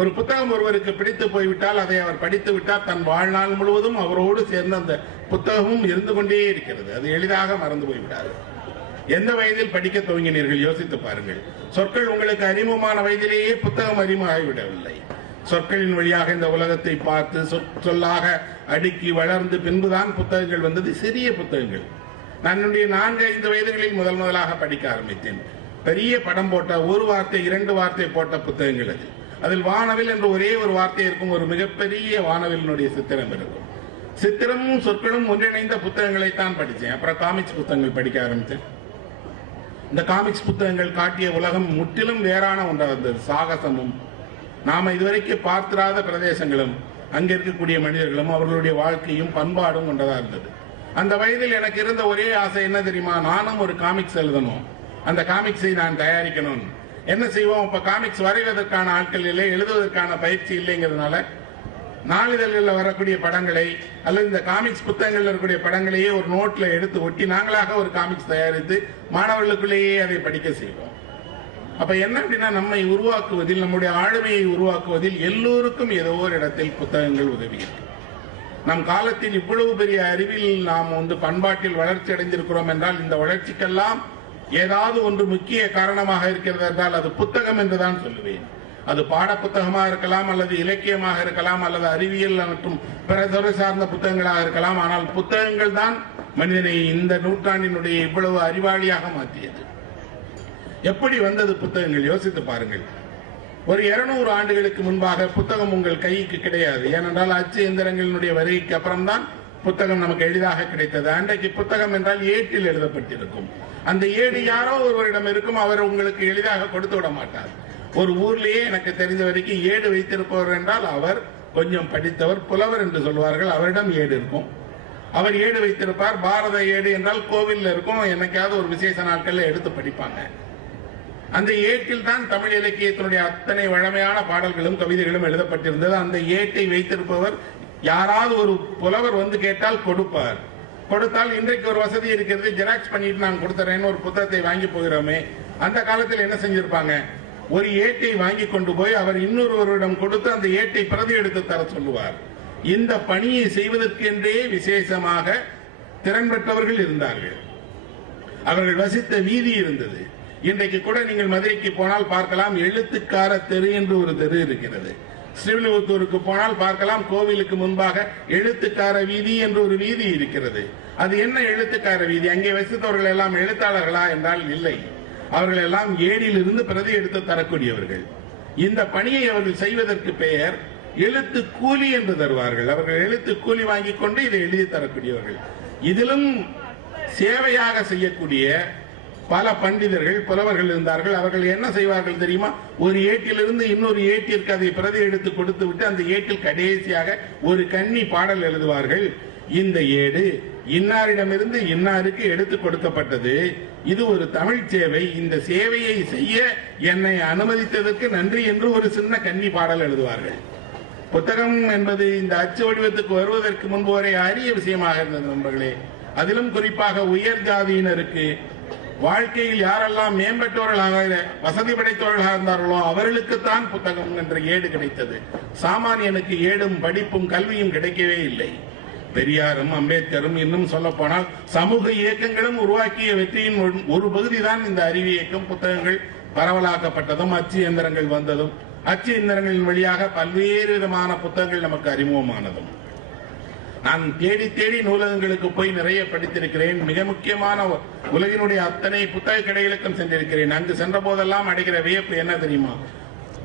ஒரு புத்தகம் ஒருவருக்கு பிடித்து போய்விட்டால் அதை அவர் படித்து விட்டால் தன் வாழ்நாள் முழுவதும் அவரோடு சேர்ந்த அந்த புத்தகமும் இருந்து கொண்டே இருக்கிறது. அது எளிதாக மறந்து போய்விடாது. எந்த வயதில் படிக்க துவங்கினீர்கள் யோசித்து பாருங்கள். சொற்கள் உங்களுக்கு அறிமுகமான வயதிலேயே புத்தகம் அறிமுகமாகிவிடவில்லை. சொற்களின் வழியாக இந்த உலகத்தை பார்த்து சொல்லாக அடுக்கி வளர்ந்து பின்புதான் புத்தகங்கள் வந்தது. சிறிய புத்தகங்கள். நான் என்னுடைய 4-5 வயதுகளில் முதலாக படிக்க ஆரம்பித்தேன். பெரிய படம் போட்ட 1 வார்த்தை 2 வார்த்தை போட்ட புத்தகங்கள் அது. அதில் வானவில் என்று ஒரே ஒரு வார்த்தை இருக்கும். ஒரு மிகப்பெரிய வானவிலினுடைய சித்திரம் இருக்கும். சித்திரமும் சொற்களும் ஒன்றிணைந்த புத்தகங்களை தான் படித்தேன். அப்புறம் காமிக்ஸ் புத்தகங்கள் படிக்க ஆரம்பித்தேன். இந்த காமிக்ஸ் புத்தகங்கள் காட்டிய உலகம் முற்றிலும் வேறான ஒன்றாக இருந்தது. சாகசமும் நாம இதுவரைக்கும் பார்த்திராத பிரதேசங்களும் அங்க இருக்கக்கூடிய மனிதர்களும் அவர்களுடைய வாழ்க்கையும் பண்பாடும் கொண்டதா இருந்தது. அந்த வயதில் எனக்கு இருந்த ஒரே ஆசை என்ன தெரியுமா? நானும் ஒரு காமிக்ஸ் எழுதணும், அந்த காமிக்ஸை நான் தயாரிக்கணும். என்ன செய்வோம்? இப்ப காமிக்ஸ் வரைவதற்கான ஆட்கள் இல்லை, எழுதுவதற்கான பயிற்சி இல்லைங்கிறதுனால நாளிதழ்களில் வரக்கூடிய படங்களை அல்லது இந்த காமிக்ஸ் புத்தகங்கள் இருக்கக்கூடிய படங்களையே ஒரு நோட்ல எடுத்து ஒட்டி நாங்களாக ஒரு காமிக்ஸ் தயாரித்து மாணவர்களுக்குள்ளேயே அதை படிக்க செய்வோம். அப்ப என்ன அப்படின்னா, நம்மை உருவாக்குவதில், நம்முடைய ஆளுமையை உருவாக்குவதில் எல்லோருக்கும் ஏதோ ஒரு இடத்தில் புத்தகங்கள் உதவி இருக்கு. நம் காலத்தில் இவ்வளவு பெரிய அறிவில் நாம் பண்பாட்டில் வளர்ச்சி அடைந்திருக்கிறோம் என்றால் இந்த வளர்ச்சிக்கெல்லாம் ஏதாவது ஒன்று முக்கிய காரணமாக இருக்கிறது என்றால் அது புத்தகம் என்றுதான் சொல்லுவேன். அது பாட புத்தகமாக இருக்கலாம், அல்லது இலக்கியமாக இருக்கலாம், அல்லது அறிவியல் மற்றும் பிற துறை சார்ந்த புத்தகங்களாக இருக்கலாம். ஆனால் புத்தகங்கள் தான் மனிதனை இந்த நூற்றாண்டினுடைய இவ்வளவு அறிவாளியாக மாற்றியது. எப்படி வந்தது புத்தகங்கள்? யோசித்து பாருங்கள். ஒரு 200 ஆண்டுகளுக்கு முன்பாக புத்தகம் உங்கள் கைக்கு கிடையாது. ஏனென்றால் அச்சு எந்திரங்களினுடைய வருகைக்கு அப்புறம்தான் புத்தகம் நமக்கு எளிதாக கிடைத்தது. அன்றைக்கு புத்தகம் என்றால் ஏட்டில் எழுதப்பட்டிருக்கும். அந்த ஏடு யாரோ ஒருவரிடம் இருக்கும். அவர் உங்களுக்கு எளிதாக கொடுத்து விட மாட்டார். ஒரு ஊர்லயே எனக்கு தெரிஞ்ச வரைக்கும் ஏடு வைத்திருப்பவர் என்றால் அவர் கொஞ்சம் படித்தவர், புலவர் என்று சொல்வார்கள். அவரிடம் ஏடு இருக்கும். அவர் ஏடு வைத்திருப்பார். பாரத ஏடு என்றால் கோவில்ல இருக்கும். என்னைக்காவது ஒரு விசேஷ நாட்கள்ல எடுத்து படிப்பாங்க. அந்த ஏட்டில் தான் தமிழ் இலக்கியத்தினுடைய அத்தனை வழமையான பாடல்களும் கவிதைகளும் எழுதப்பட்டிருந்தது. அந்த ஏட்டை வைத்திருப்பவர் யாராவது ஒரு புலவர் கேட்டால் கொடுப்பார். கொடுத்தால் இன்றைக்கு ஒரு வசதி இருக்கிறது, ஜெராக்ஸ் பண்ணிட்டு நான் கொடுத்துறேன்னு ஒரு புத்தகத்தை வாங்கி போகிறோமே. அந்த காலத்தில் என்ன செஞ்சிருப்பாங்க? ஒரு ஏட்டை வாங்கி கொண்டு போய் அவர் இன்னொருவரிடம் கொடுத்து அந்த ஏட்டை பிரதி எடுத்து தர சொல்லுவார். இந்த பணியை செய்வதற்கென்றே விசேஷமாக திறன் பெற்றவர்கள் இருந்தார்கள். அவர்கள் வசித்த வீதி இருந்தது. இன்றைக்கு கூட நீங்கள் மதுரைக்கு போனால் பார்க்கலாம், எழுத்துக்கார தெரு என்று ஒரு தெரு இருக்கிறது. ஸ்ரீவில்லிபுத்தூருக்கு போனால் பார்க்கலாம், கோவிலுக்கு முன்பாக எழுத்துக்கார வீதி என்று ஒரு வீதி இருக்கிறது. அது என்ன எழுத்துக்கார வீதி? அங்கே வசித்தவர்கள் எல்லாம் எழுத்தாளர்களா என்றால் இல்லை. அவர்கள் எல்லாம் ஏடியில் இருந்து பிரதி எடுத்து தரக்கூடியவர்கள். இந்த பணியை அவர்கள் செய்வதற்கு பெயர் எழுத்து கூலி என்று தருவார்கள். அவர்கள் எழுத்து கூலி வாங்கிக் கொண்டு இதை எழுதி தரக்கூடியவர்கள். இதிலும் சேவையாக செய்யக்கூடிய பல பண்டிதர்கள், புலவர்கள் இருந்தார்கள். அவர்கள் என்ன செய்வார்கள் தெரியுமா? ஒரு ஏட்டிலிருந்து இன்னொரு ஏட்டிற்கு அதை பிரதி எடுத்து கொடுத்து விட்டு அந்த ஏட்டில் கடைசியாக ஒரு கன்னி பாடல் எழுதுவார்கள். இந்த ஏடு இன்னாரிடமிருந்து இன்னாருக்கு எடுத்து கொடுக்கப்பட்டது. இது ஒரு தமிழ் சேவை. இந்த சேவையை செய்ய என்னை அனுமதித்ததற்கு நன்றி என்று ஒரு சின்ன கன்னி பாடல் எழுதுவார்கள். புத்தகம் என்பது இந்த அச்சு வடிவத்துக்கு வருவதற்கு முன்பு வரை அரிய விஷயமாக இருந்தது நண்பர்களே. அதிலும் குறிப்பாக உயர் ஜாதியினருக்கு வாழ்க்கையில் யாரெல்லாம் மேம்பட்டவர்களாக, வசதி படைத்தவர்களாக இருந்தார்களோ அவர்களுக்குத்தான் புத்தகம் என்ற ஏடு கிடைத்தது. சாமானியனுக்கு ஏடும் படிப்பும் கல்வியும் கிடைக்கவே இல்லை. பெரியாரும் அம்பேத்கரும் இன்னும் சொல்ல போனால் சமூக இயக்கங்களும் உருவாக்கிய வெற்றியின் ஒரு பகுதி தான் இந்த அறிவு இயக்கம். புத்தகங்கள் பரவலாக்கப்பட்டதும் அச்சு எந்திரங்கள் வந்ததும் அச்சு எந்திரங்களின் வழியாக பல்வேறு விதமான புத்தகங்கள் நமக்கு அறிமுகமானதும். நான் தேடி தேடி நூலகங்களுக்கு போய் நிறைய படித்திருக்கிறேன். மிக முக்கியமான உலகினுடைய அத்தனை புத்தக கடைகளுக்கும் சென்றிருக்கிறேன். அங்கு சென்ற போதெல்லாம் அடைகிற வியப்பு என்ன தெரியுமா?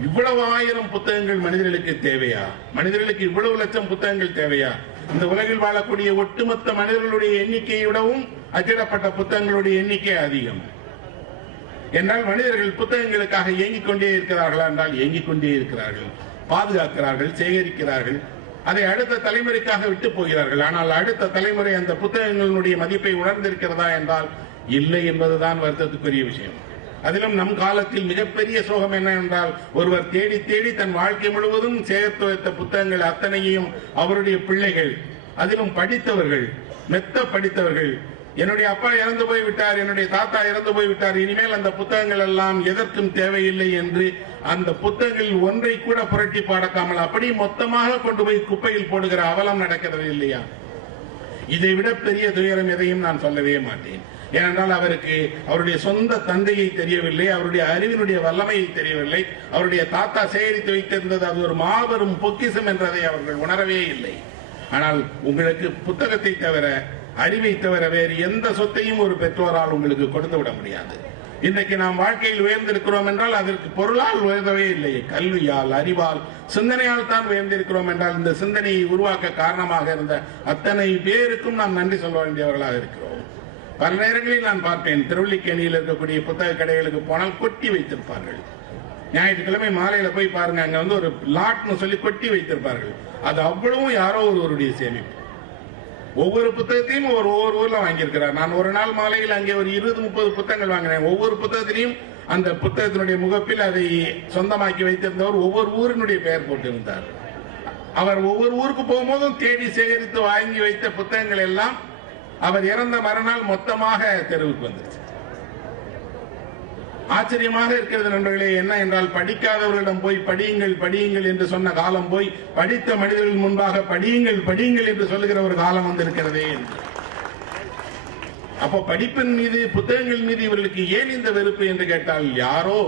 இவ்வளவு 1000 புத்தகங்கள் மனிதர்களுக்கு தேவையா? மனிதர்களுக்கு இவ்வளவு லட்சம் புத்தகங்கள் தேவையா? இந்த உலகில் வாழக்கூடிய ஒட்டுமொத்த மனிதர்களுடைய எண்ணிக்கையை விடவும் அச்சிடப்பட்ட புத்தகங்களுடைய எண்ணிக்கை அதிகம். என்றால் மனிதர்கள் புத்தகங்களுக்காக இயங்கிக் கொண்டே இருக்கிறார்களா என்றால் இயங்கிக் கொண்டே இருக்கிறார்கள். பாதுகாக்கிறார்கள், சேகரிக்கிறார்கள். அதை அடுத்த தலைமுறைக்காக விட்டு போகிறார்கள். ஆனால் அடுத்த தலைமுறை அந்த புத்தகங்களுடைய மதிப்பை உணர்ந்திருக்கிறதா என்றால் இல்லை என்பதுதான் வருத்தத்துக்குரிய விஷயம். அதிலும் நம் காலத்தில் மிகப்பெரிய சோகம் என்ன என்றால், ஒருவர் தேடி தேடி தன் வாழ்க்கை முழுவதும் சேர்த்து வைத்த புத்தகங்கள் அத்தனையும் அவருடைய பிள்ளைகள், அதிலும் படித்தவர்கள், மெத்த படித்தவர்கள், என்னுடைய அப்பா இறந்து போய் விட்டார், என்னுடைய தாத்தா இறந்து போய் விட்டார், இனிமேல் அந்த புத்தகங்கள் எல்லாம் எதற்கும் தேவையில்லை என்று அந்த புத்தகங்களில் ஒன்றை கூட புரட்டி பார்க்காமல் அப்படி மொத்தமாக கொண்டு போய் குப்பையில் போடுகிற அவலம் நடக்கிறது இல்லையா? இதை விட பெரிய துயரம் எதையும் நான் சொல்லவே மாட்டேன். ஏனென்றால் அவருக்கு அவருடைய சொந்த தந்தையை தெரியவில்லை, அவருடைய அறிவினுடைய வல்லமையை தெரியவில்லை, அவருடைய தாத்தா சேகரித்து வைத்திருந்தது அது ஒரு மாபெரும் பொக்கிசம் என்றதை அவர்கள் உணரவே இல்லை. ஆனால் உங்களுக்கு புத்தகத்தை தவிர, அறிவை தவிர வேறு எந்த சொத்தையும் ஒரு பெற்றோரால் உங்களுக்கு கொடுத்து விட முடியாது. இன்றைக்கு நாம் வாழ்க்கையில் உயர்ந்திருக்கிறோம் என்றால் அதற்கு பொருளால் உயர்ந்தவே இல்லை, கல்வியால், அறிவால், சிந்தனையால் தான் உயர்ந்திருக்கிறோம் என்றால் இந்த சிந்தனையை உருவாக்க காரணமாக இருந்த அத்தனை பேருக்கும் நாம் நன்றி சொல்ல வேண்டியவர்களாக இருக்கிறோம். பல நேரங்களில் நான் பார்ப்பேன், திருவள்ளிக்கேணியில் இருக்கக்கூடிய புத்தக கடைகளுக்கு போனால் கொட்டி வைத்திருப்பார்கள். ஞாயிற்றுக்கிழமை மாலையில போய் பாருங்க, அங்க ஒரு லாட்னு சொல்லி கொட்டி வைத்திருப்பார்கள். அது அவ்வளவும் யாரோ ஒருவருடைய சேமிப்பு. ஒவ்வொரு புத்தகத்தையும் ஒவ்வொரு ஊர்ல வாங்கியிருக்கிறார். நான் ஒரு நாள் மாலையில் அங்கே ஒரு 20-30 புத்தகங்கள் வாங்கினேன். ஒவ்வொரு புத்தகத்திலையும் அந்த புத்தகத்தினுடைய முகப்பில் அதை சொந்தமாக்கி வைத்திருந்தவர் ஒவ்வொரு ஊரினுடைய பெயர் போட்டிருந்தார். அவர் ஒவ்வொரு ஊருக்கு போகும்போதும் தேடி சேகரித்து வாங்கி வைத்த புத்தகங்கள் எல்லாம் அவர் இறந்த மறுநாள் மொத்தமாக தெருவுக்கு வந்துருச்சு. ஆச்சரியமாக இருக்கிறது நண்பர்களே. என்ன என்றால், படிக்காதவர்களிடம் போய் படியுங்கள் படியுங்கள் என்று சொன்ன காலம் போய் படித்த மனிதர்கள் முன்பாக படியுங்கள் படியுங்கள் என்று சொல்லுகிற ஒரு காலம் வந்திருக்கிறதே என்று. அப்போ படிப்பின் மீது, புத்தகங்கள் மீது இவர்களுக்கு ஏன் இந்த வெறுப்பு என்று கேட்டால், யாரோ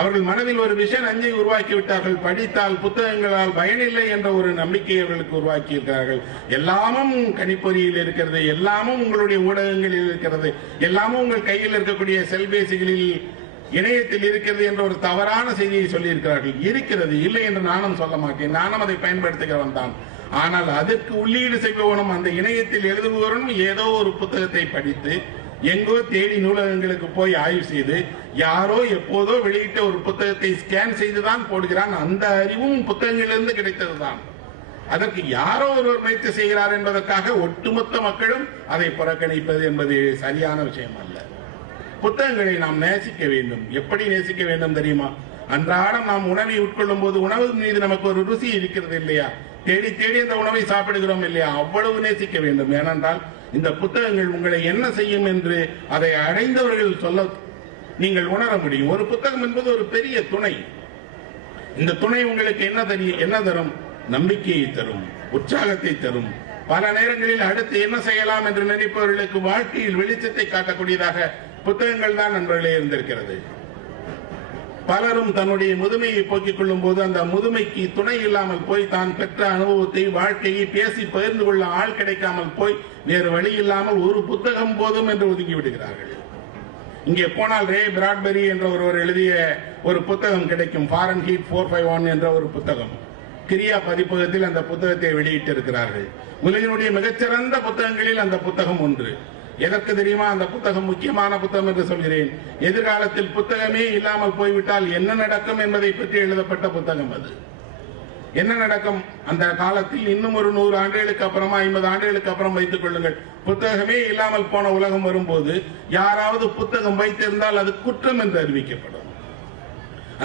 அவர்கள் மனதில் ஒரு விஷன் அஞ்சை உருவாக்கி விட்டார்கள். படித்தால் புத்தகங்களால் பயனில்லை என்ற ஒரு நம்பிக்கையை அவர்களுக்கு உருவாக்கி இருக்கிறார்கள். எல்லாமும் கணிப்பொறியில் இருக்கிறது, எல்லாமும் உங்களுடைய ஊடகங்களில் இருக்கிறது, எல்லாமும் உங்கள் கையில் இருக்கக்கூடிய செல்பேசிகளில், இணையத்தில் இருக்கிறது என்ற ஒரு தவறான செய்தியை சொல்லி இருக்கிறார்கள். இருக்கிறது, இல்லை என்று நானும் சொல்ல மாட்டேன், நானும் அதை பயன்படுத்துகிறவன் தான். ஆனால் அதற்கு உள்ளீடு செய்பவனும், அந்த இணையத்தில் எழுதுபவனும் ஏதோ ஒரு புத்தகத்தை படித்து எங்கோ தேடி நூலகங்களுக்கு போய் ஆய்வு செய்து யாரோ எப்போதோ வெளியிட்ட ஒரு புத்தகத்தை ஸ்கேன் செய்துதான் போடுகிறான். அந்த அறிவும் புத்தகங்களிலிருந்து கிடைத்ததுதான். அதற்கு யாரோ ஒருவர் முயற்சி செய்கிறார் என்பதற்காக ஒட்டுமொத்த மக்களும் அதை புறக்கணிப்பது என்பது சரியான விஷயம் அல்ல. புத்தகங்களை நாம் நேசிக்க வேண்டும். எப்படி நேசிக்க வேண்டும் தெரியுமா? அன்றாடம் நாம் உணவை உட்கொள்ளும் போது உணவு மீது நமக்கு ஒரு ருசி இருக்கிறது இல்லையா? தேடி தேடி அந்த உணவை சாப்பிடுகிறோம் இல்லையா? அவ்வளவு நேசிக்க வேண்டும். ஏனென்றால் இந்த புத்தகங்கள் உங்களை என்ன செய்யும் என்று அதை அடைந்தவர்கள் சொல்ல நீங்கள் உணர முடியும். ஒரு புத்தகம் என்பது ஒரு பெரிய துணை. இந்த துணை உங்களுக்கு என்ன தரும்? நம்பிக்கையை தரும், உற்சாகத்தை தரும். பல நேரங்களில் அடுத்து என்ன செய்யலாம் என்று நினைப்பவர்களுக்கு வாழ்க்கையில் வெளிச்சத்தை காட்டக்கூடியதாக புத்தகங்கள் தான் நண்பர்களே இருந்திருக்கிறது. பலரும் தன்னுடைய முதுமையை போக்கிக் கொள்ளும் போது அந்த முதுமைக்கு துணை இல்லாமல் போய் தான் பெற்ற அனுபவத்தை, வாழ்க்கையை பேசி பகிர்ந்து கொள்ள ஆள் கிடைக்காமல் போய் வேறு வழி இல்லாமல் ஒரு புத்தகம் போதும் என்று ஒதுக்கி விடுகிறார்கள். இங்கே போனால் ரே பிராட்பெரி என்ற ஒருவர் எழுதிய ஒரு புத்தகம் கிடைக்கும், ஃபாரன்ஹீட் 451 என்ற ஒரு புத்தகம். கிரியா பதிப்பகத்தில் அந்த புத்தகத்தை வெளியிட்டிருக்கிறார்கள். உலகினுடைய மிகச்சிறந்த புத்தகங்களில் அந்த புத்தகம் ஒன்று. எதற்கு தெரியுமா அந்த புத்தகம் முக்கியமான புத்தகம் என்று சொல்கிறேன்? எதிர்காலத்தில் புத்தகமே இல்லாமல் போய்விட்டால் என்ன நடக்கும் என்பதை பற்றி எழுதப்பட்ட புத்தகம் அது. என்ன நடக்கும் அந்த காலத்தில்? இன்னும் ஒரு 100 ஆண்டுகளுக்கு அப்புறமா, 50 ஆண்டுகளுக்கு அப்புறம் வைத்துக் கொள்ளுங்கள், புத்தகமே இல்லாமல் போன உலகம் வரும்போது யாராவது புத்தகம் வைத்திருந்தால் அது குற்றம் என்று அறிவிக்கப்படும்.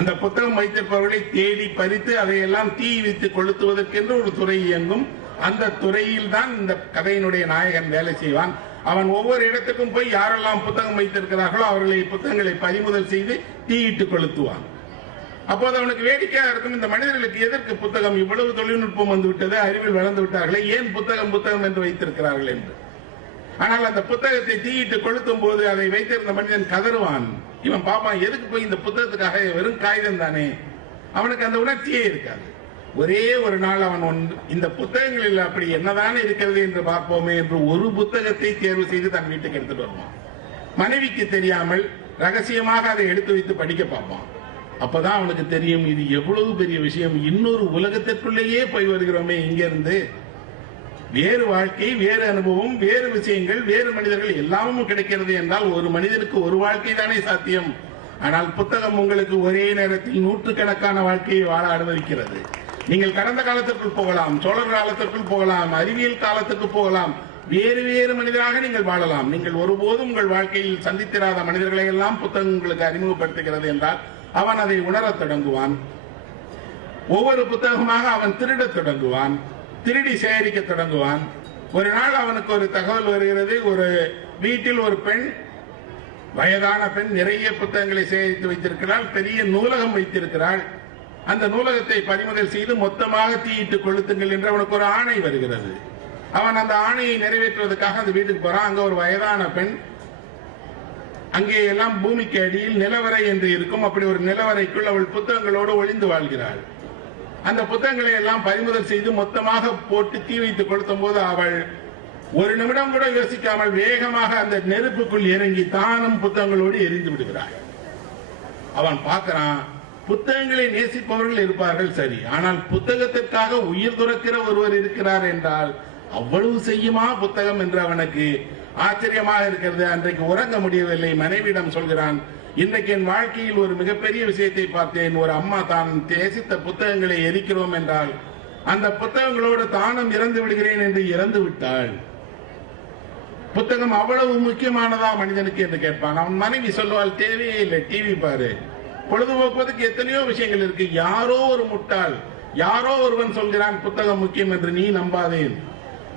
அந்த புத்தகம் வைத்திருப்பவர்களை தேடி பறித்து அதையெல்லாம் தீ வைத்து கொளுத்துவதற்கென்று ஒரு துறை இயங்கும். அந்த துறையில் தான் இந்த கதையினுடைய நாயகன் வேலை செய்வான். அவன் ஒவ்வொரு இடத்துக்கும் போய் யாரெல்லாம் புத்தகம் வைத்திருக்கிறார்களோ அவர்களை புத்தகங்களை பறிமுதல் செய்து தீயிட்டு கொளுத்துவான். அப்போது அவனுக்கு வேடிக்கையாக இருக்கும், இந்த மனிதர்களுக்கு எதற்கு புத்தகம்? இவ்வளவு தொழில்நுட்பம் வந்துவிட்டது, அறிவில் வளர்ந்து விட்டார்களே, ஏன் புத்தகம் புத்தகம் என்று வைத்திருக்கிறார்கள் என்று. ஆனால் அந்த புத்தகத்தை தீயிட்டு கொளுத்தும் போது அதை வைத்திருந்த மனிதன் கதறுவான். இவன் பாப்பான், எதுக்கு போய் இந்த புத்தகத்துக்காக? வெறும் காகிதம் தானே. அவனுக்கு அந்த உணர்ச்சியே இருக்காது. ஒரே ஒரு நாள் அவன் இந்த புத்தகங்களில் அப்படி என்னதான் இருக்கிறது என்று பார்ப்போமே என்று ஒரு புத்தகத்தை தேர்வு செய்து தன் வீட்டுக்கு எடுத்துட்டு வருவான். மனைவிக்கு தெரியாமல் ரகசியமாக அதை எடுத்து வைத்து படிக்க பார்ப்பான். அப்பதான் அவனுக்கு தெரியும், இது எவ்வளவு பெரிய விஷயம், இன்னொரு உலகத்திற்குள்ளேயே போய் வருகிறோமே இங்கிருந்து. வேறு வாழ்க்கை, வேறு அனுபவம், வேறு விஷயங்கள், வேறு மனிதர்கள் எல்லாமும் கிடைக்கிறது என்றால் ஒரு மனிதனுக்கு ஒரு வாழ்க்கை தானே சாத்தியம். ஆனால் புத்தகம் உங்களுக்கு ஒரே நேரத்தில் நூற்றுக்கணக்கான வாழ்க்கையை வாழ அனுமதிக்கிறது. நீங்கள் கடந்த காலத்திற்குள் போகலாம், சோழர் காலத்திற்குள் போகலாம், அறிவியல் காலத்துக்கு போகலாம், வேறு வேறு மனிதராக நீங்கள் வாழலாம். நீங்கள் ஒருபோதும் உங்கள் வாழ்க்கையில் சந்தித்திராத மனிதர்களை எல்லாம் புத்தகம் உங்களுக்கு அறிமுகப்படுத்துகிறது என்றால் அவன் அதை உணரத் தொடங்குவான். ஒவ்வொரு புத்தகமாக அவன் திருடத் தொடங்குவான், திருடி சேகரிக்க தொடங்குவான். ஒரு நாள் அவனுக்கு ஒரு தகவல் வருகிறது, ஒரு வீட்டில் ஒரு பெண் வயதான பெண் நிறைய புத்தகங்களை சேகரித்து வைத்திருக்கிறாள், பெரிய நூலகம் வைத்திருக்கிறாள். அந்த நூலகத்தை பறிமுதல் செய்து மொத்தமாக தீயிட்டு கொளுத்துங்கள் என்று அவனுக்கு ஒரு ஆணை வருகிறது. அவன் அந்த ஆணையை நிறைவேற்றுவதற்காக அந்த வீட்டுக்கு போறான். அங்க ஒரு வயதான பெண், அங்கே எல்லாம் பூமிக்கு அடியில் நிலவரை என்று இருக்கும், அப்படி ஒரு நிலவரைக்குள் அவள் புத்தகங்களோடு ஒளிந்து வாழ்கிறாள். அந்த புத்தகங்களை எல்லாம் பறிமுதல் செய்து மொத்தமாக போட்டு தீ வைத்து கொளுத்தும் போது அவள் ஒரு நிமிடம் கூட யோசிக்காமல் வேகமாக அந்த நெருப்புக்குள் இறங்கி தானும் புத்தகங்களோடு எரிந்து விடுகிறாள். அவன் பார்க்கிறான், புத்தகங்களை நேசிப்பவர்கள் இருப்பார்கள் சரி, ஆனால் புத்தகத்திற்காக உயிர் துறக்கிற ஒருவர் இருக்கிறார் என்றால் அவ்வளவு செய்யுமா புத்தகம் என்று அவனுக்கு ஆச்சரியமாக இருக்கிறது. அன்றைக்கு உறங்க முடியவில்லை. மனைவியிடம் சொல்கிறான், இன்றைக்கு என் வாழ்க்கையில் ஒரு மிகப்பெரிய விஷயத்தை பார்த்தேன். ஒரு அம்மா தான் நேசித்த புத்தகங்களை எரிக்கிறோம் என்றால் அந்த புத்தகங்களோடு தானும் இறந்து விடுகிறேன் என்று இறந்து விட்டாள். புத்தகம் அவ்வளவு முக்கியமானதா மனிதனுக்கு என்று கேட்பான். அவன் மனைவி சொல்லுவாள், தேவையே இல்லை, டிவி பாரு, பொழுதுபோக்குவதற்கு எத்தனையோ விஷயங்கள் இருக்கு. யாரோ ஒரு முட்டாள், யாரோ ஒருவன் சொல்கிறான் புத்தகம் முக்கியம் என்று, நீ நம்பாதேன்.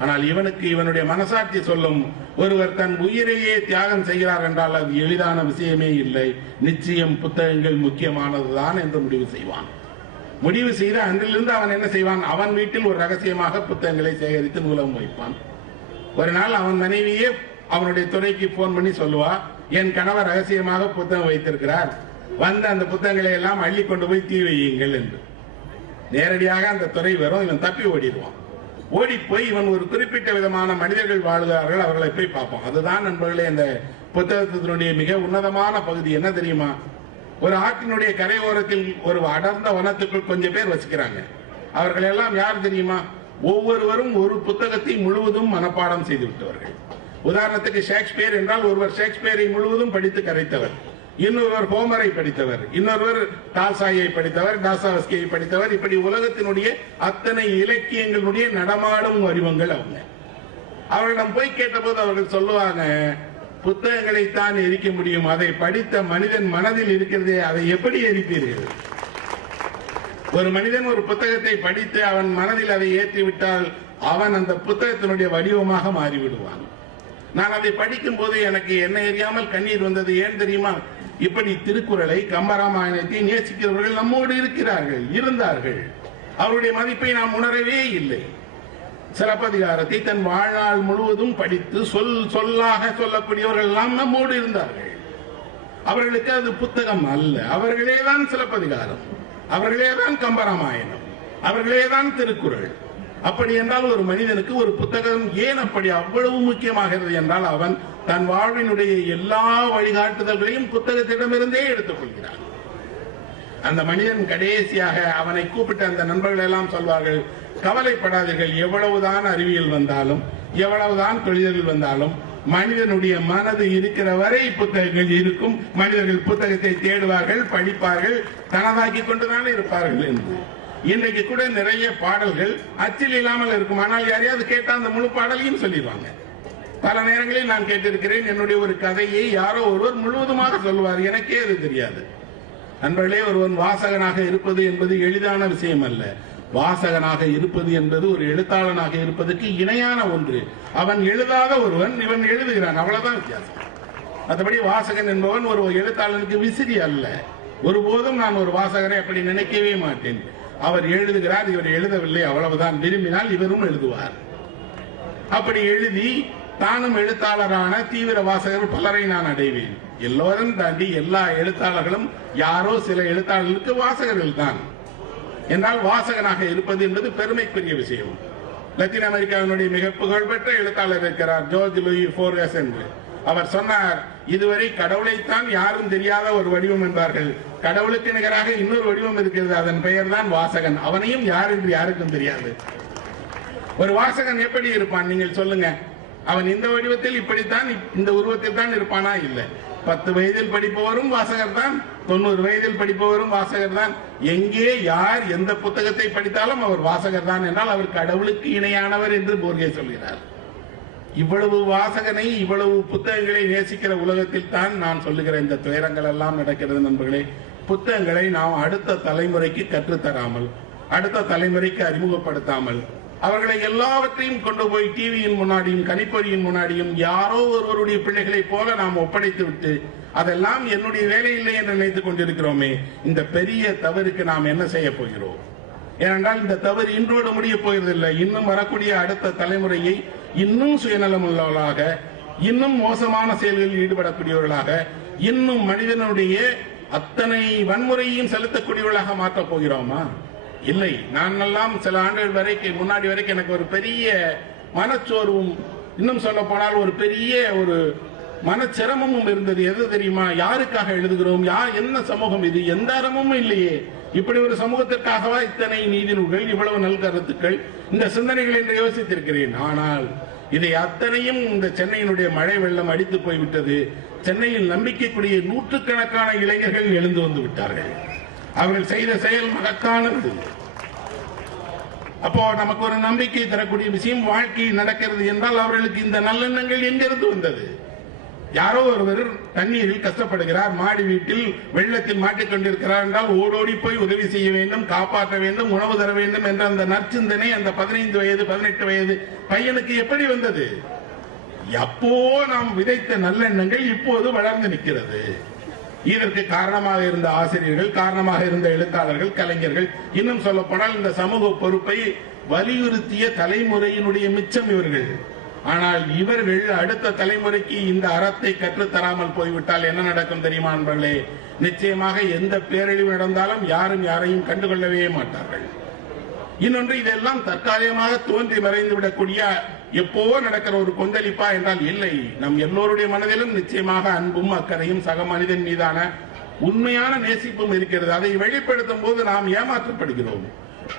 ஆனால் இவனுக்கு இவனுடைய மனசாட்சி சொல்லும், ஒருவர் தன் உயிரையே தியாகம் செய்கிறார் என்றால் அது எளிதான விஷயமே இல்லை. நிச்சயம் புத்தகங்கள் முக்கியமானதுதான் என்று முடிவு செய்வான். முடிவு செய்த அன்றிலிருந்து அவன் என்ன செய்வான், அவன் வீட்டில் ஒரு ரகசியமாக புத்தகங்களை சேகரித்து நூலகம் வைப்பான். ஒரு நாள் அவன் மனைவியே அவனுடைய துறைக்கு போன் பண்ணி சொல்லுவா, என் கணவர் ரகசியமாக புத்தகம் வைத்திருக்கிறார், வந்து அந்த புத்தகங்களை எல்லாம் அள்ளி கொண்டு போய் தீ வையுங்கள் என்று. நேரடியாக அந்த துறை வரும், இவன் தப்பி ஓடிடுவான். ஓடி போய் இவன் ஒரு குறிப்பிட்ட விதமான மனிதர்கள் வாழ்கிறார்கள், அவர்களை போய் பார்ப்போம். அதுதான் நண்பர்களே அந்த புத்தகத்தினுடைய மிக உன்னதமான பகுதி. என்ன தெரியுமா, ஒரு ஆற்றினுடைய கரையோரத்தில் ஒரு அடர்ந்த வனத்துக்குள் கொஞ்சம் பேர் வசிக்கிறாங்க. அவர்கள் எல்லாம் யார் தெரியுமா, ஒவ்வொருவரும் ஒரு புத்தகத்தை முழுவதும் மனப்பாடம் செய்து விட்டவர்கள். உதாரணத்துக்கு ஷேக்ஸ்பியர் என்றால் ஒருவர் ஷேக்ஸ்பியரை முழுவதும் படித்து கரைத்தவர், இன்னொருவர் ஹோமரை படித்தவர், இன்னொருவர் டால்சாயை படித்தவர், டாஸ்டாவஸ்கியை படித்தவர். இப்படி உலகத்தினுடைய அத்தனை இலக்கியங்களுடைய நடமாடும் வடிவங்கள் அவங்க. அவர்களிடம் போய் கேட்டபோது அவர்கள் சொல்லுவாங்க, புத்தகங்களை தான் எரிக்க முடியும், அதை படித்த மனிதன் மனதில் இருக்கிறதே, அதை எப்படி எரிப்பீர்கள்? ஒரு மனிதன் ஒரு புத்தகத்தை படித்து அவன் மனதில் அதை ஏற்றிவிட்டால் அவன் அந்த புத்தகத்தினுடைய வடிவமாக மாறிவிடுவான். நான் அதை படிக்கும் போது எனக்கு என்ன எரியாமல் கண்ணீர் வந்தது. ஏன் தெரியுமா, இப்படி திருக்குறளை, கம்பராமாயணத்தை நேசிக்கிறவர்கள் நம்மோடு இருக்கிறார்கள், இருந்தார்கள். அவருடைய மதிப்பை நாம் உணரவே இல்லை. சிலப்பதிகாரத்தை தன் வாழ்நாள் முழுவதும் படித்து சொல்லாக சொல்லக்கூடியவர்கள் எல்லாம் நம்மோடு இருந்தார்கள். அவர்களுக்கு அது புத்தகம் அல்ல, அவர்களேதான் சிலப்பதிகாரம், அவர்களேதான் கம்பராமாயணம், அவர்களேதான் திருக்குறள். அப்படி என்றால் ஒரு மனிதனுக்கு ஒரு புத்தகம் ஏன் அப்படி அவ்வளவு முக்கியமாகிறது என்றால் அவன் தன் வாழ்வினுடைய எல்லா வழிகாட்டுதல்களையும் புத்தகத்திடமிருந்தே எடுத்துக் கொள்கிறான். அந்த மனிதன் கடைசியாக அவனை கூப்பிட்ட அந்த நண்பர்கள் எல்லாம் சொல்வார்கள், கவலைப்படாதீர்கள், எவ்வளவுதான் அறிவியல் வந்தாலும், எவ்வளவுதான் தொழில்கள் வந்தாலும், மனிதனுடைய மனது இருக்கிற வரை புத்தகங்கள் இருக்கும். மனிதர்கள் புத்தகத்தை தேடுவார்கள், படிப்பார்கள், தனதாக்கி கொண்டுதான் இருப்பார்கள் என்று. இன்றைக்கு கூட நிறைய பாடல்கள் அச்சில் இல்லாமல் இருக்கும், ஆனால் யாரையாவது கேட்டா அந்த முழு பாடலையும் சொல்லிடுவாங்க. பல நேரங்களில் நான் கேட்டிருக்கிறேன், என்னுடைய ஒரு கதையை யாரோ ஒருவர் முழுவதுமாக சொல்லுவார், எனக்கே அது தெரியாது. நண்பர்களே, ஒருவன் வாசகனாக இருப்பது என்பது எளிதான விஷயம் அல்ல. வாசகனாக இருப்பது என்பது ஒரு எழுத்தாளனாக இருப்பதற்கு இணையான ஒன்று. அவன் எழுதாத ஒருவன், இவன் எழுதுகிறான், அவ்வளவுதான் வித்தியாசம். மற்றபடி வாசகன் என்பவன் ஒரு எழுத்தாளனுக்கு விசிறி அல்ல. ஒருபோதும் நான் ஒரு வாசகரை அப்படி நினைக்கவே மாட்டேன். அவர் எழுதுகிறார், இவர் எழுதவில்லை, அவ்வளவுதான். விரும்பினால் இவரும் எழுதுவார். அப்படி எழுதி தானும் எழுத்தாளரான தீவிர வாசகர் பலரை நான் அடைவேன். எல்லோரும் தாண்டி எல்லா எழுத்தாளர்களும் யாரோ சில எழுத்தாளர்களுக்கு வாசகர்கள் தான் என்றால் வாசகனாக இருப்பது என்பது பெருமைக்குரிய விஷயம். லத்தீன் அமெரிக்காவினுடைய மிக புகழ்பெற்ற எழுத்தாளர் இருக்கிறார், ஜோர்ஜ் லூயி போர்கஸ் என்று. அவர் சொன்னார், இதுவரை கடவுளைத்தான் யாரும் தெரியாத ஒரு வடிவம் என்பார்கள், கடவுளுக்கு நிகராக இன்னொரு வடிவம் இருக்கிறது, அதன் பெயர் தான் வாசகன். அவனையும் யார் என்று யாருக்கும் தெரியாது. ஒரு வாசகன் எப்படி இருப்பான் நீங்கள் சொல்லுங்க? அவன் இந்த வடிவத்தில் இப்படித்தான், இந்த உருவத்தில் தான் இருப்பானா? இல்லை. 10 வயதில் படிப்பவரும் வாசகர் தான், 90 வயதில் படிப்பவரும் வாசகர் தான். எங்கே யார் எந்த புத்தகத்தை படித்தாலும் அவர் வாசகர் தான் என்றால் அவர் கடவுளுக்கு இணையானவர் என்று போர்கே சொல்கிறார். இவ்வளவு வாசகனை, இவ்வளவு புத்தகங்களை நேசிக்கிற உலகத்தில் தான் நான் சொல்லுகிற இந்த துயரங்கள் எல்லாம் நடக்கிறது. நண்பர்களே, புத்தகங்களை நாம் அடுத்த தலைமுறைக்கு கற்றுத்தராமல், அடுத்த தலைமுறைக்கு அறிமுகப்படுத்தாமல், அவர்களை எல்லாவற்றையும் கொண்டு போய் டிவியின் முன்னாடியும் கணிப்பொறியின் முன்னாடியும் யாரோ ஒருவருடைய பிள்ளைகளைப் போல நாம் ஒப்படைத்து விட்டு அதெல்லாம் என்னுடைய வேலை இல்லை என்று நினைத்துக் கொண்டிருக்கிறோமே. இந்த பெரிய தவறுக்கு நாம் என்ன செய்ய போகிறோம்? ஏனென்றால் இந்த தவறு இன்றோடு முடிய போகிறதில்லை. இன்னும் வரக்கூடிய அடுத்த தலைமுறையை இன்னும் சுயநலம் உள்ளவர்களாக, இன்னும் மோசமான செயல்களில் ஈடுபடக்கூடியவர்களாக, இன்னும் மனிதனுடைய அத்தனை வன்முறையும் செலுத்தக்கூடியவர்களாக மாற்றப் போகிறோமா? இல்லை. நான் எல்லாம் சில ஆண்டுகள் முன்னாடி வரைக்கும் எனக்கு ஒரு பெரிய மனச்சோர்வும், இன்னும் சொல்ல போனால் ஒரு பெரிய ஒரு மனச்சிரமமும் இருந்தது. எது தெரியுமா? யாருக்காக எழுதுகிறோம்? என்ன சமூகம் இது? எந்த அறமும் இல்லையே. இப்படி ஒரு சமூகத்திற்காகவா இத்தனை நீதி நூல்கள், இவ்வளவு நல்கருத்துக்கள், இந்த சிந்தனைகள் என்று யோசித்திருக்கிறேன். ஆனால் இதை அத்தனையும் இந்த சென்னையினுடைய மழை வெள்ளம் அடித்து போய்விட்டது. சென்னையில் நம்பிக்கைக்குரிய நூற்றுக்கணக்கான இளைஞர்கள் எழுந்து வந்து விட்டார்கள். அவர்கள் செய்த செயல் மகத்தானது. அப்போ நமக்கு ஒரு நம்பிக்கை தரக்கூடிய விஷயம் வாழ்க்கையில் நடக்கிறது என்றால் அவர்களுக்கு இந்த நல்லெண்ணங்கள் எங்கிருந்து வந்தது? யாரோ ஒருவர் தண்ணீரில் கஷ்டப்படுகிறார், மாடி வீட்டில் வெள்ளத்தில் மாட்டிக்கொண்டிருக்கிறார் என்றால் ஓடோடி போய் உதவி செய்ய வேண்டும், காப்பாற்ற வேண்டும், உணவு தர வேண்டும் என்ற அந்த நற்சிந்தனை அந்த 15 வயது 18 வயது பையனுக்கு எப்படி வந்தது? எப்போ நாம் விதைத்த நல்லெண்ணங்கள் இப்போது வளர்ந்து நிற்கிறது. இதற்கு காரணமாக இருந்த ஆசிரியர்கள், காரணமாக இருந்த எழுத்தாளர்கள், கலைஞர்கள், இன்னும் சொல்ல போனால் இந்த சமூக பொறுப்பை வலியுறுத்திய தலைமுறையினுடைய மிச்சம் இவர்கள். ஆனால் இவர்கள் அடுத்த தலைமுறைக்கு இந்த அறத்தை கற்றுத்தராமல் போய்விட்டால் என்ன நடக்கும் தெரியுமா நண்பர்களே? நிச்சயமாக எந்த பேரழிவு நடந்தாலும் யாரும் யாரையும் கண்டுகொள்ளவே மாட்டார்கள். இன்னொன்று, இதெல்லாம் தற்காலிகமாக தோன்றி மறைந்து விடக்கூடிய எப்போ நடக்கிற ஒரு கொந்தளிப்பா என்றால் இல்லை. நம் எல்லோருடைய மனதிலும் நிச்சயமாக அன்பும் அக்கறையும் சக மனிதன் மீதான உண்மையான நேசிப்பும் இருக்கிறது. அதை வெளிப்படுத்தும் போது நாம் ஏமாற்றப்படுகிறோம்.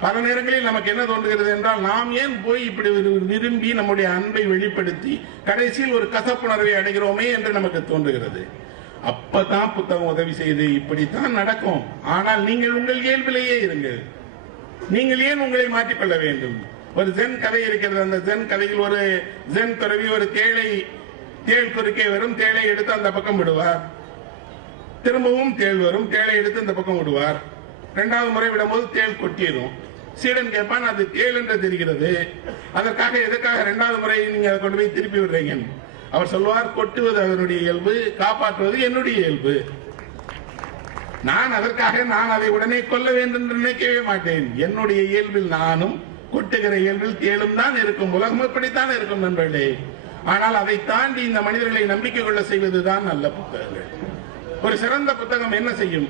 பல நேரங்களில் நமக்கு என்ன தோன்றுகிறது என்றால், நாம் ஏன் போய் இப்படி விரும்பி நம்முடைய அன்பை வெளிப்படுத்தி கடைசியில் ஒரு கசப்புணர்வை அடைகிறோமே என்று நமக்கு தோன்றுகிறது. அப்பதான் புத்தகம் உதவி செய்து இப்படித்தான் நடக்கும். ஆனால் நீங்கள் உங்கள் இயல்பிலேயே இருங்கள். நீங்கள் ஏன் உங்களை மாற்றிக்கொள்ள வேண்டும்? ஒரு ஜென் கதை இருக்கிறது. அந்த ஜென் கதையில் ஒரு ஜென் துறவி ஒரு தேள் குறுக்கே வரும், தேளை எடுத்து அந்த பக்கம் விடுவார். திரும்பவும் தேள் வரும், தேளை எடுத்து இந்த பக்கம் விடுவார். 2வது முறை விடும்போது தேள் கொட்டிடும். சீடன் கேட்பான், அது தேள் என்று தெரிகிறது, அதற்காக எதற்காக 2வது முறை நீங்க அதை கொண்டு போய் திருப்பி விடுறீங்க? அவர் சொல்வார், கொட்டுவது அதனுடைய இயல்பு, காப்பாற்றுவது என்னுடைய இயல்பு. நான் அதற்காக நான் அதை உடனே கொல்ல வேண்டும் என்று நினைக்கவே மாட்டேன். என்னுடைய இயல்பில் நானும், கொட்டுகிற இயல்பில் தேளும் தான் இருக்கும். உலகம் இப்படித்தான் இருக்கும் நண்பர்களே. ஆனால் அதை தாண்டி இந்த மனிதர்களை நம்பிக்கை கொள்ள செய்வதுதான் நல்ல புத்தகங்கள். ஒரு சிறந்த புத்தகம் என்ன செய்யும்?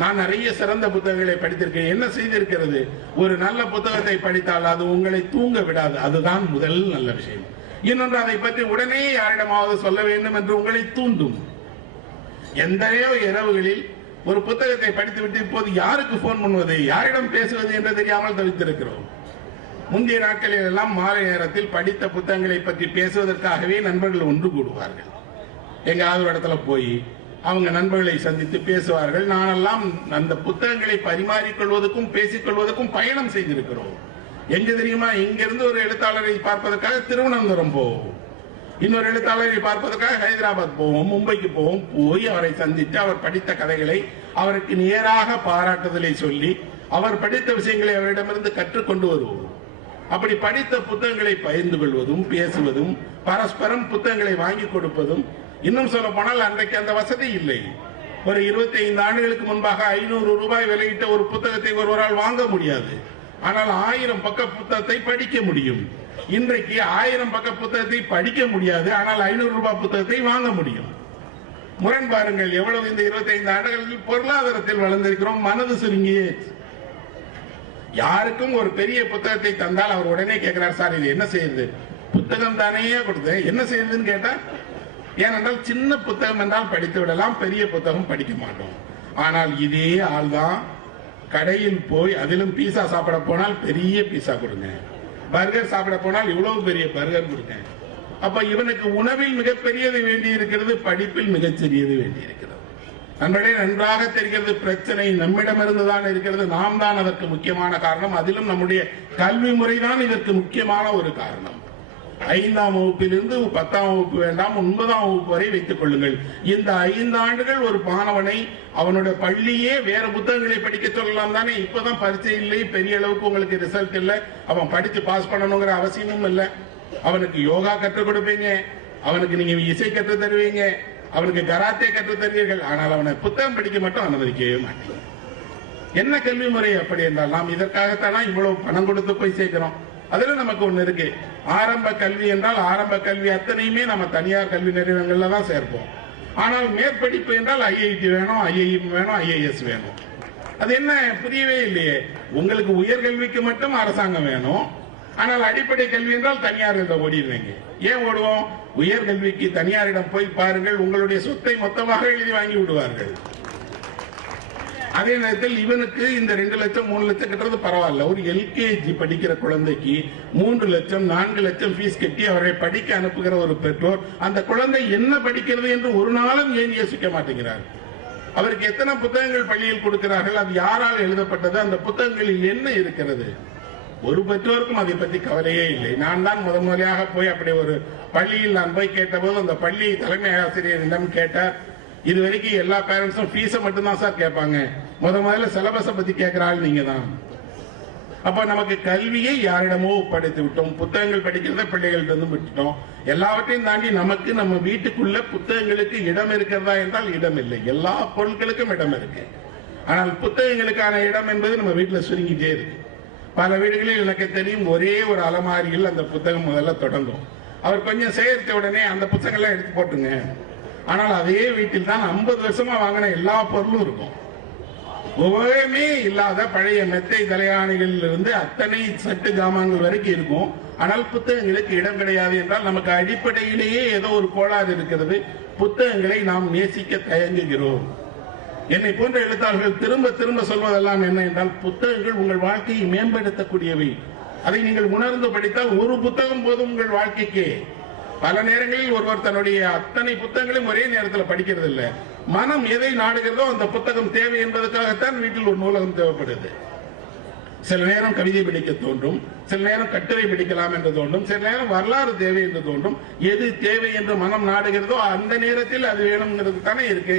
நான் நிறைய சிறந்த புத்தகங்களை படித்திருக்கேன். என்ன செய்திருக்கிறது? ஒரு நல்ல புத்தகத்தை படித்தால் அது உங்களை தூங்க விடாது. அதுதான் முதல் நல்ல விஷயம். இன்னொன்று, அதை பற்றி உடனே யாரிடமாவது சொல்ல வேண்டும் என்று உங்களை தூண்டும். எந்தனையோ இரவுகளில் ஒரு புத்தகத்தை படித்துவிட்டு இப்போது யாருக்கு போன் பண்ணுவது, யாரிடம் பேசுவது என்று தெரியாமல் தவித்திருக்கிறோம். முந்தைய நாட்களில் எல்லாம் மாலை நேரத்தில் படித்த புத்தகங்களை பற்றி பேசுவதற்காகவே நண்பர்கள் ஒன்று கூடுவார்கள். எங்காவது ஒரு இடத்துல போய் அவங்க நண்பர்களை சந்தித்து பேசுவார்கள். நானெல்லாம் அந்த புத்தகங்களை பரிமாறிக்கொள்வதற்கும் பேசிக்கொள்வதற்கும் பயணம் செய்திருக்கிறோம். எங்க தெரியுமா? இங்கிருந்து ஒரு எழுத்தாளரை பார்ப்பதற்காக திருவனந்தபுரம் போவோம், இன்னொரு எழுத்தாளரை பார்ப்பதற்காக ஹைதராபாத் போவோம், மும்பைக்கு போவோம். போய் அவரை சந்தித்து அவர் படித்த கதைகளை அவருக்கு நேராக பாராட்டுதலை சொல்லி அவர் படித்த விஷயங்களை அவரிடமிருந்து கற்றுக்கொண்டு வருவோம். அப்படி படித்த புத்தகங்களை பகிர்ந்து கொள்வதும் பேசுவதும் பரஸ்பரம் புத்தகங்களை வாங்கி கொடுப்பதும். இன்னும் சொல்ல போனால் அன்றைக்கு அந்த வசதி இல்லை. ஒரு 25 ஆண்டுகளுக்கு முன்பாக 500 ரூபாய் விலையிட்ட ஒரு புத்தகத்தை ஒருவரால் வாங்க முடியாது. ஆனால் 1000 பக்க புத்தகத்தை படிக்க முடியும். இன்றைக்கு 1000 பக்க புத்தகத்தை படிக்க முடியாது, ஆனால் 500 ரூபாய் புத்தகத்தை வாங்க முடியும். முரண் பாருங்கள், எவ்வளவு இந்த 25 ஆண்டுகளில் பொருளாதாரத்தில் வளர்ந்திருக்கிறோம். மனது சுருங்கியே. யாருக்கும் ஒரு பெரிய புத்தகத்தை தந்தால் அவர் உடனே கேட்கிறார், சார் இது என்ன செய்யுது? புத்தகம் தானே கொடுத்தேன், என்ன செய்யுதுன்னு கேட்டா, ஏனென்றால் சின்ன புத்தகம் என்றால் படித்து விடலாம், பெரிய புத்தகம் படிக்க மாட்டோம். ஆனால் இதே ஆள் தான் கடையில் போய், அதிலும் பீஸா சாப்பிட போனால் பெரிய பீஸா கொடுங்க, பர்கர் சாப்பிட போனால் இவ்வளவு பெரிய பர்கர் கொடுங்க. அப்ப இவனுக்கு உணவில் மிகப்பெரியது வேண்டி இருக்கிறது, படிப்பில் மிகச்சிறியது வேண்டி இருக்கிறது. நண்பர்களே, நன்றாக தெரிகிறது பிரச்சனை நம்மிடமிருந்துதான் இருக்கிறது. நாம் தான் அதற்கு முக்கியமான காரணம். அதிலும் நம்முடைய கல்வி முறைதான் இதற்கு முக்கியமான ஒரு காரணம். 5ஆம் வகுப்பிலிருந்து 10ஆம் வகுப்பு வேண்டாம் 9ஆம் வகுப்பு வரை வைத்துக் கொள்ளுங்கள். இந்த 5 ஆண்டுகள் ஒரு மாணவனை அவனோட பள்ளியே வேற புத்தகங்களை படிக்க சொல்லலாம் தானே. இப்பதான் பரீட்சை இல்லை, பெரிய அளவுக்கு உங்களுக்கு ரிசல்ட் இல்லை, அவன் படிச்சு பாஸ் பண்ணணுங்கிற அவசியமும் இல்லை. அவனுக்கு யோகா கற்றுக் கொடுப்பீங்க, அவனுக்கு நீங்க இசை கற்றுத் தருவீங்க, அவனுக்கு கராத்தே கற்றுத் தருவீர்கள். ஆனால் அவனை புத்தகம் படிக்க மட்டும் அனுமதிக்கவே மாட்டீங்க. என்ன கல்வி முறை அப்படி என்றால் நாம் இதற்காகத்தானா இவ்வளவு பணம் கொடுத்து போய் சேர்க்கிறோம். அதுல நமக்கு ஒண்ணு இருக்கு, ஆரம்ப கல்வி என்றால் ஆரம்ப கல்வி அத்தனையுமே நம்ம தனியார் கல்வி நிறுவனங்கள்ல தான் சேர்ப்போம். ஆனால் மேற்படிப்பு என்றால் ஐஐடி வேணும், ஐஐஎம் வேணும், ஐஏஎஸ் வேணும். அது என்ன புரியவே இல்லையே. உங்களுக்கு உயர்கல்விக்கு மட்டும் அரசாங்கம் வேணும், ஆனால் அடிப்படை கல்வி என்றால் தனியார் ஓடிடுவீங்க. ஏன் ஓடுவோம்? உயர்கல்விக்கு தனியாரிடம் போய் பாருங்கள், உங்களுடைய சொத்தை மொத்தமாக எழுதி வாங்கி விடுவார்கள். அதே நேரத்தில் இவனுக்கு இந்த 2 லட்சம் 3 லட்சம் கட்டுறது பரவாயில்ல. ஒரு எல்கேஜி படிக்கிற குழந்தைக்கு 3 லட்சம் 4 லட்சம் ஃபீஸ் கட்டி அவரை படிக்க அனுப்புகிற ஒரு பெற்றோர் அந்த குழந்தை என்ன படிக்கிறது என்று ஒரு நாளும் ஏன் யோசிக்க மாட்டேங்கிறார். அவருக்கு எத்தனை புத்தகங்கள் பள்ளியில் கொடுக்கிறார்கள், அது யாரால் எழுதப்பட்டது, அந்த புத்தகங்களில் என்ன இருக்கிறது, ஒரு பெற்றோருக்கும் அதை பற்றி கவலையே இல்லை. நான் தான் முதன்முறையாக போய் அப்படி ஒரு பள்ளியில் நான் போய் கேட்டபோது அந்த பள்ளி தலைமை ஆசிரியரிடம் கேட்டார், இது வரைக்கும் எல்லா பேரண்ட்ஸும் ஃபீஸை மட்டும்தான் சார் கேட்பாங்க, முதல்ல சிலபஸை பத்தி கேட்கிறாள் நீங்க தான். அப்ப நமக்கு கல்வியை யாரிடமோ ஒப்படைத்து விட்டோம், புத்தகங்கள் படிக்கிறத பிள்ளைகள்ட்ட இருந்து விட்டுட்டோம். எல்லாவற்றையும் தாண்டி நமக்கு நம்ம வீட்டுக்குள்ள புத்தகங்களுக்கு இடம் இருக்கிறதா என்றால் இடம் இல்லை. எல்லா பொருட்களுக்கும் இடம் இருக்கு, ஆனால் புத்தகங்களுக்கான இடம் என்பது நம்ம வீட்டுல சுருங்கிட்டே இருக்கு. பல வீடுகளில் எனக்கு தெரியும், ஒரே ஒரு அலமாரியில் அந்த புத்தகம் முதல்ல தொடங்கும். அவர் கொஞ்சம் சேர்த்த உடனே அந்த புத்தகங்கள்லாம் எடுத்து போட்டுங்க. ஆனால் அதே வீட்டில் தான் 50 வருஷமா வாங்கின எல்லா பொருளும் இருக்கும். உபயோகமே இல்லாத பழைய மெத்தை தலையாணிகளில் இருந்து அத்தனை சட்டு ஜாமான்கள் வரைக்கும் இருக்கும். ஆனால் புத்தகங்களுக்கு இடம் கிடையாது என்றால் நமக்கு அடிப்படையிலேயே ஏதோ ஒரு கோளாறு இருக்கிறது. புத்தகங்களை நாம் நேசிக்க தயங்குகிறோம். என்னை போன்ற எழுத்தாளர்கள் திரும்ப திரும்ப சொல்வதெல்லாம் என்ன என்றால், புத்தகங்கள் உங்கள் வாழ்க்கையை மேம்படுத்தக்கூடியவை. அதை நீங்கள் உணர்ந்து படித்தால் ஒரு புத்தகம் போதும் உங்கள் வாழ்க்கைக்கு. பல நேரங்களில் ஒருவர் தன்னுடைய அத்தனை புத்தகங்களையும் ஒரே நேரத்தில் படிக்கிறது இல்லை. மனம் எதை நாடுகிறதோ அந்த புத்தகம் தேவை என்பதற்காகத்தான் வீட்டில் ஒரு நூலகம் தேவைப்படுது. சில நேரம் கவிதை படிக்க தோன்றும், சில நேரம் கட்டுரை படிக்கலாம் என்று தோன்றும், சில நேரம் வரலாறு தேவை என்று தோன்றும். எது தேவை என்று மனம் நாடுகிறதோ அந்த நேரத்தில் அது வேணுங்கிறது தானே இருக்கு.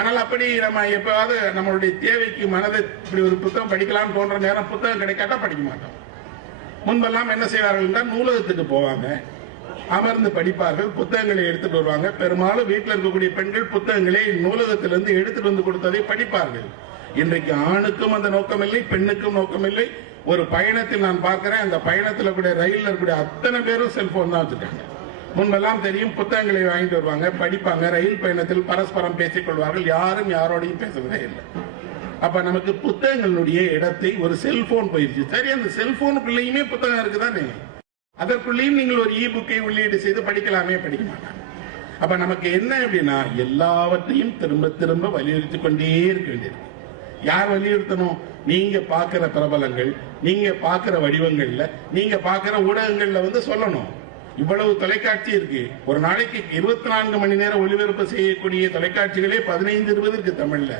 ஆனால் அப்படி நம்ம எப்பவாவது நம்மளுடைய தேவைக்கு மனதை இப்படி ஒரு புத்தகம் படிக்கலாம் தோன்ற நேரம் புத்தகம் கிடைக்காட்டா படிக்க மாட்டோம். முன்பெல்லாம் என்ன செய்வார்கள் என்றால் நூலகத்துக்கு போவாங்க, அமர்ந்து படிப்பார்கள், புத்தகங்களை எடுத்துட்டு வருவாங்க. பெரும்பாலும் வீட்டில் இருக்கக்கூடிய பெண்கள் புத்தகங்களை நூலகத்திலிருந்து எடுத்துட்டு வந்து கொடுத்ததை படிப்பார்கள். இன்றைக்கு ஆணுக்கும் அந்த நோக்கம் இல்லை, பெண்ணுக்கும் நோக்கம் இல்லை. ஒரு பயணத்தில் நான் பார்க்கிறேன், அந்த பயணத்தில் கூட ரயிலில் இருக்கக்கூடிய அத்தனை பேரும் செல்போன் தான் வச்சுட்டாங்க. முன்பெல்லாம் தெரியும், புத்தகங்களை வாங்கிட்டு வருவாங்க, படிப்பாங்க, ரயில் பயணத்தில் பரஸ்பரம் பேசிக் கொள்வார்கள், யாரும் யாரோடையும் பேசுவதே இல்லை. அப்ப நமக்கு புத்தகங்களுடைய இடத்தை ஒரு செல்போன் போயிருச்சு. சரி, அந்த செல்போனுக்குள்ளேயுமே புத்தகம் இருக்குதானே, அதற்குள்ளேயும் நீங்கள் ஒரு புக்கை உள்ளீடு செய்து படிக்கலாமே, படிக்க மாட்டாங்க. அப்ப நமக்கு என்ன அப்படின்னா, எல்லாவற்றையும் திரும்ப திரும்ப வலியுறுத்தி கொண்டே இருக்க வேண்டியது. யார் வலியுறுத்தணும்? நீங்க பாக்குற பிரபலங்கள், நீங்க பாக்குற வடிவங்கள்ல, நீங்க பாக்குற ஊடகங்கள்ல வந்து சொல்லணும். இவ்வளவு தொலைக்காட்சி இருக்கு, ஒரு நாளைக்கு 24 மணி நேரம் ஒளிபரப்பு செய்யக்கூடிய தொலைக்காட்சிகளே 15-20 இருக்கு தமிழ்ல.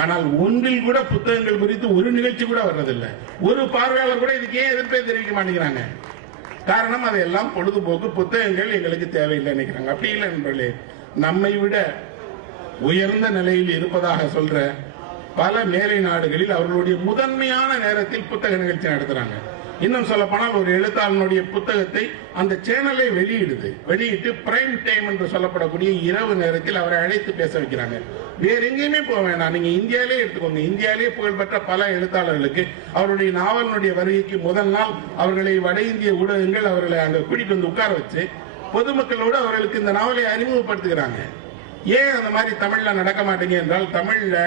ஆனால் ஒன்றில் கூட புத்தகங்கள் குறித்து ஒரு நிகழ்ச்சி கூட வர்றதில்லை. ஒரு பார்வையாளர் கூட இதுக்கே எதிர்ப்பே தெரிவிக்க மாட்டேங்கிறாங்க. காரணம், அதெல்லாம் பொழுதுபோக்கு, புத்தகங்கள் எங்களுக்கு தேவையில்லை நினைக்கிறாங்க. அப்படி இல்லை நண்பர்களே, நம்மை விட உயர்ந்த நிலையில் இருப்பதாக சொல்ற பல மேலை நாடுகளில் அவர்களுடைய முதன்மையான நேரத்தில் புத்தக நிகழ்ச்சி நடத்துறாங்க. இன்னும் சொல்ல போனால், ஒரு எழுத்தாளனுடைய புத்தகத்தை அந்த சேனலை வெளியிட்டு பிரைம் டைம் என்று சொல்லப்படக்கூடிய இரவு நேரத்தில் அவரை அழைத்து பேச வைக்கிறாங்க. வேற எங்கேயுமே போக வேண்டாம், நீங்க இந்தியாவிலே எடுத்துக்கோங்க. இந்தியாவிலே புகழ்பெற்ற பல எழுத்தாளர்களுக்கு அவருடைய நாவலுடைய வருகைக்கு முதல் நாள் அவர்களை வட இந்திய ஊடகங்கள் அவர்களை அங்க கூட்டிட்டு வந்து உட்கார வச்சு பொதுமக்களோடு அவர்களுக்கு இந்த நாவலை அறிமுகப்படுத்துகிறாங்க. ஏன் அந்த மாதிரி தமிழ்ல நடக்க மாட்டேங்க என்றால், தமிழ்ல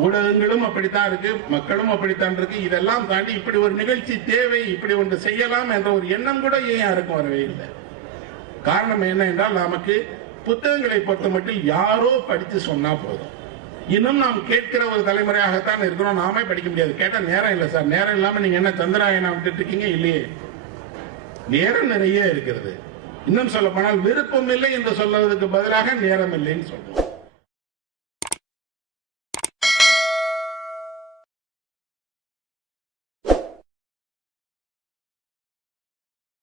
ஊடகங்களும் அப்படித்தான் இருக்கு, மக்களும் அப்படித்தான் இருக்கு. இதெல்லாம் தாண்டி இப்படி ஒரு நிகழ்ச்சி தேவை, இப்படி ஒன்று செய்யலாம் என்ற ஒரு எண்ணம் கூட ஏன் யாருக்கும் வரவே இல்லை. காரணம் என்ன என்றால், நமக்கு புத்தகங்களை பொறுத்த மட்டும் யாரோ படித்து சொன்னா போதும். இன்னும் நாம் கேட்கிற ஒரு தலைமுறையாகத்தான் இருக்கிறோம். நாமே படிக்க முடியாது. கேட்டா நேரம் இல்லை சார். நேரம் இல்லாம நீங்க என்ன சந்திராயனா விட்டுட்டு இருக்கீங்க? இல்லையே, நேரம் நிறைய இருக்கிறது. இன்னும் சொல்ல போனால் விருப்பம் இல்லை என்று சொல்றதுக்கு பதிலாக நேரம் இல்லைன்னு சொல்றோம்.